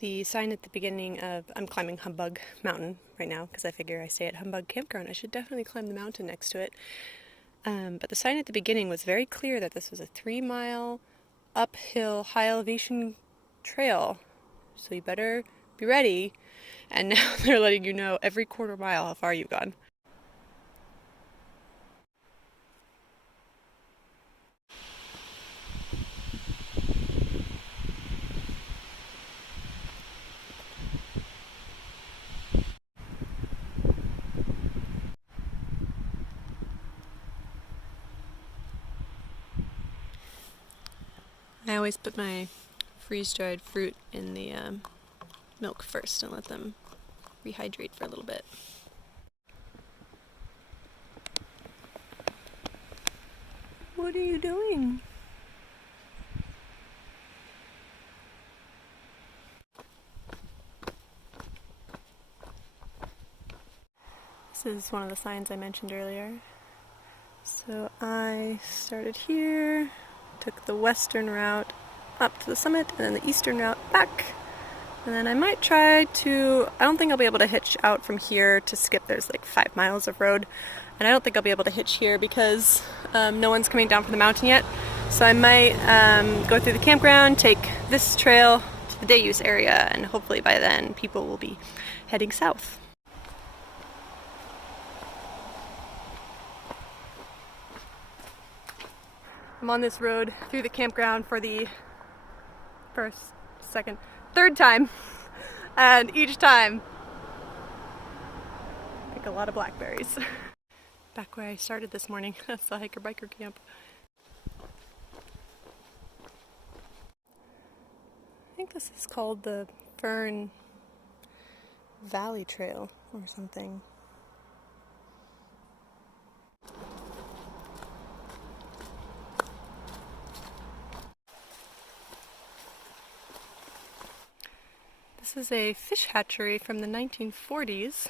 the sign at the beginning of, I'm climbing Humbug Mountain right now because I figure I stay at Humbug Campground. I should definitely climb the mountain next to it. But the sign at the beginning was very clear that this was a 3-mile uphill high elevation trail. So you better be ready. And now they're letting you know every quarter mile how far you've gone. I always put my freeze-dried fruit in the milk first and let them rehydrate for a little bit. What are you doing? This is one of the signs I mentioned earlier. So I started here, took the western route up to the summit, and then the eastern route back. And then I might try to, I don't think I'll be able to hitch out from here to skip. There's like 5 miles of road. And I don't think I'll be able to hitch here because no one's coming down from the mountain yet. So I might go through the campground, take this trail to the day use area, and hopefully by then people will be heading south. I'm on this road through the campground for the first, second, third time, and each time I pick a lot of blackberries. Back where I started this morning, that's the hiker-biker camp. I think this is called the Fern Valley Trail or something. This is a fish hatchery from the 1940s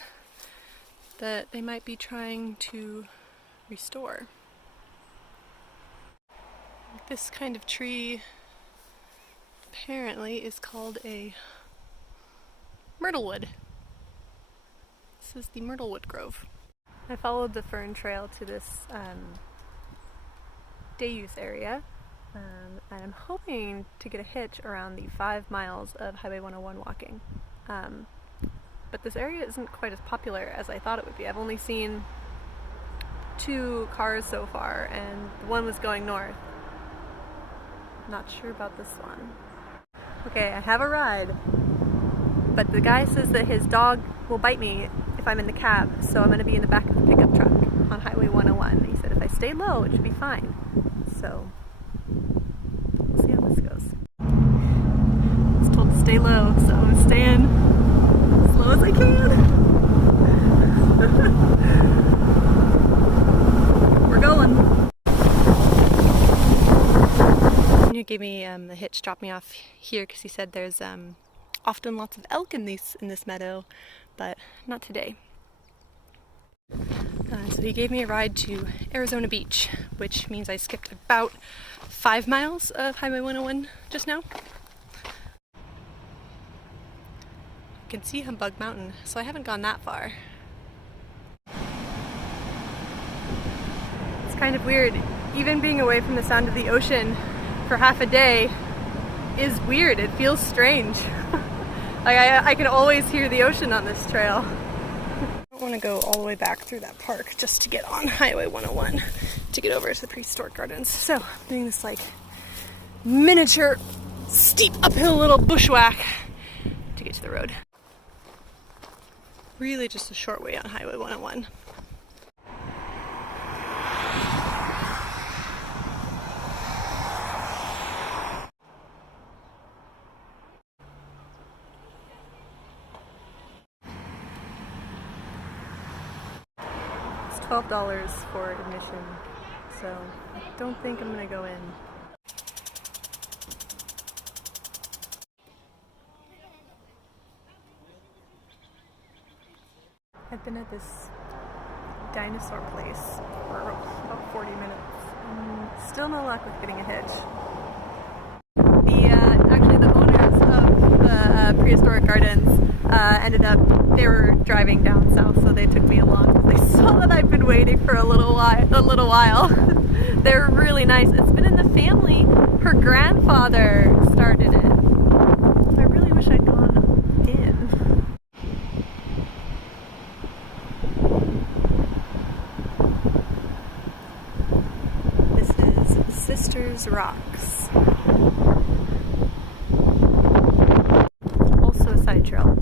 that they might be trying to restore. This kind of tree apparently is called a myrtlewood. This is the myrtlewood grove. I followed the fern trail to this day use area. And I'm hoping to get a hitch around the 5 miles of Highway 101 walking. But this area isn't quite as popular as I thought it would be. I've only seen 2 cars so far, and the one was going north. Not sure about this one. Okay, I have a ride, but the guy says that his dog will bite me if I'm in the cab, so I'm going to be in the back of the pickup truck on Highway 101. He said if I stay low, it should be fine. So we'll see how this goes. I was told to stay low, so I'm staying as low as I can. We're going. He gave me the hitch, dropped me off here because he said there's often lots of elk in this meadow, but not today. So he gave me a ride to Arizona Beach, which means I skipped about 5 miles of Highway 101 just now. You can see Humbug Mountain, so I haven't gone that far. It's kind of weird. Even being away from the sound of the ocean for half a day is weird. It feels strange. Like I can always hear the ocean on this trail. I want to go all the way back through that park just to get on Highway 101 to get over to the prehistoric gardens. So I'm doing this like miniature steep uphill little bushwhack to get to the road. Really just a short way on Highway 101. $12 for admission, so I don't think I'm gonna go in. I've been at this dinosaur place for about 40 minutes and still no luck with getting a hitch. Actually the owners of the prehistoric gardens ended up, they were driving down south, so they took me along. They saw that I've been waiting for a little while. They're really nice. It's been in the family. Her grandfather started it. I really wish I'd gone in. This is Sisters Rocks. Also a side trail.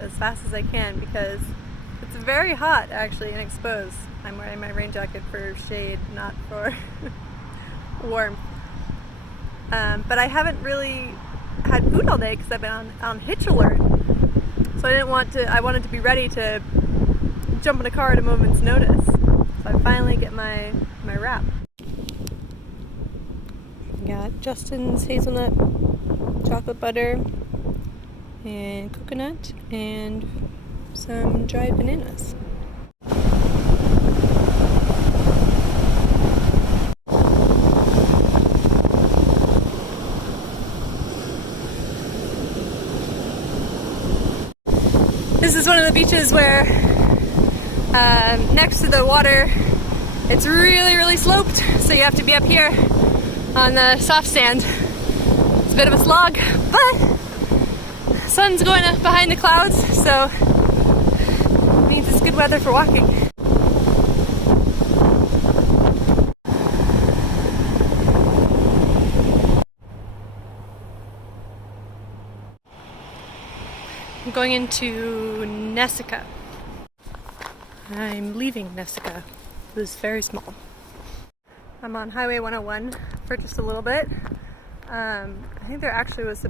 As fast as I can because it's very hot actually and exposed. I'm wearing my rain jacket for shade, not for warmth. But I haven't really had food all day because I've been on hitch alert. So I wanted to be ready to jump in a car at a moment's notice. So I finally get my wrap. Got Justin's hazelnut chocolate butter and coconut and some dried bananas. This is one of the beaches where next to the water it's really sloped, so you have to be up here on the soft sand. It's a bit of a slog, but sun's going up behind the clouds, so it means it's good weather for walking. I'm going into Nessica. I'm leaving Nessica. It was very small. I'm on Highway 101 for just a little bit. I think there actually was a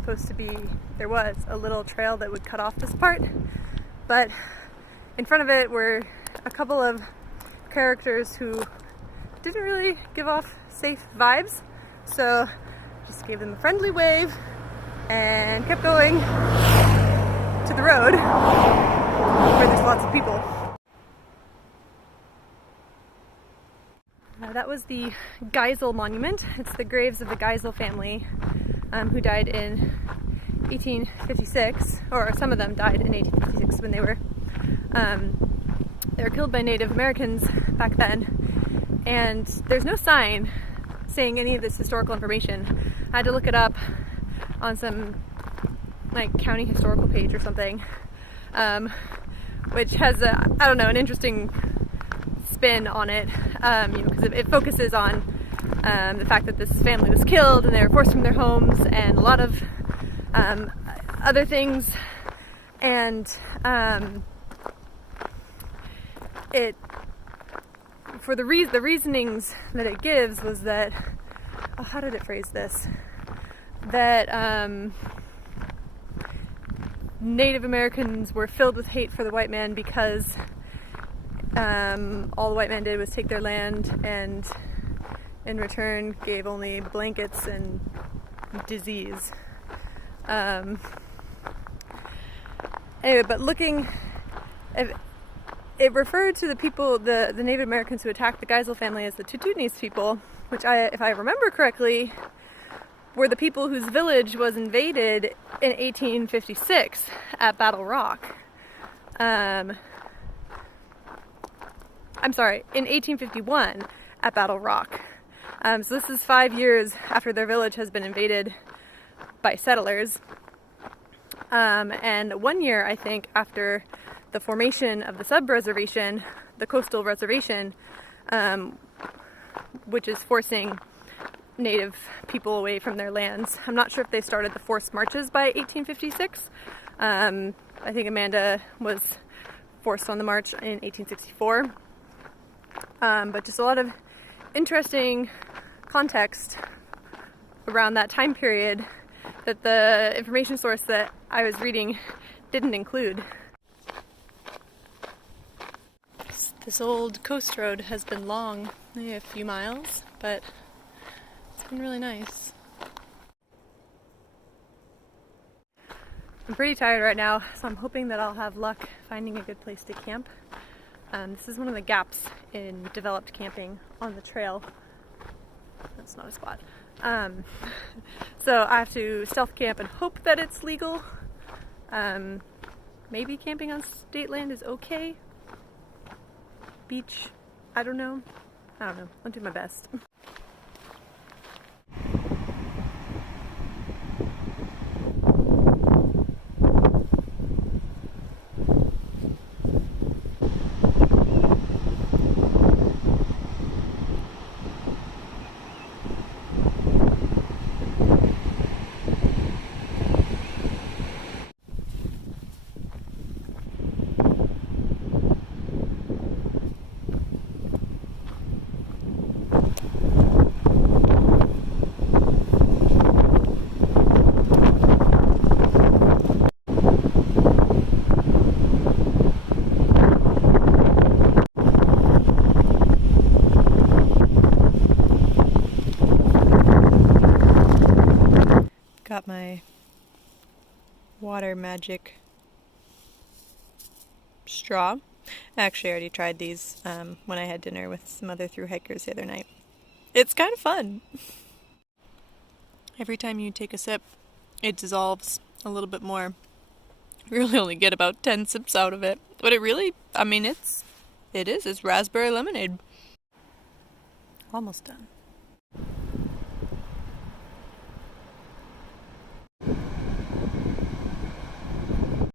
little trail that would cut off this part, but in front of it were a couple of characters who didn't really give off safe vibes, so just gave them a friendly wave and kept going to the road where there's lots of people. That was the Geisel Monument. It's the graves of the Geisel family who died in 1856, or some of them died in 1856 when they were killed by Native Americans back then. And there's no sign saying any of this historical information. I had to look it up on some county historical page or something, which has an interesting spin on it, because it focuses on the fact that this family was killed and they were forced from their homes and a lot of other things, and the reasonings that it gives was that, how did it phrase this? That Native Americans were filled with hate for the white man because all the white man did was take their land and in return gave only blankets and disease. Anyway, but looking, it referred to the people, the Native Americans who attacked the Geisel family as the Tututnis people, which if I remember correctly, were the people whose village was invaded in 1856 at Battle Rock. I'm sorry, in 1851 at Battle Rock. So this is 5 years after their village has been invaded by settlers. And 1 year, I think, after the formation of the sub-reservation, the coastal reservation, which is forcing Native people away from their lands. I'm not sure if they started the forced marches by 1856. I think Amanda was forced on the march in 1864. But just a lot of interesting context around that time period that the information source that I was reading didn't include. This old coast road has been long, maybe a few miles, but it's been really nice. I'm pretty tired right now, so I'm hoping that I'll have luck finding a good place to camp. This is one of the gaps in developed camping on the trail. That's not a spot. So I have to stealth camp and hope that it's legal. Maybe camping on state land is okay. Beach, I don't know. I'll do my best. Got my water magic straw. I actually already tried these when I had dinner with some other thru hikers the other night. It's kind of fun. Every time you take a sip, it dissolves a little bit more. You really only get about 10 sips out of it. But it really, it's raspberry lemonade. Almost done.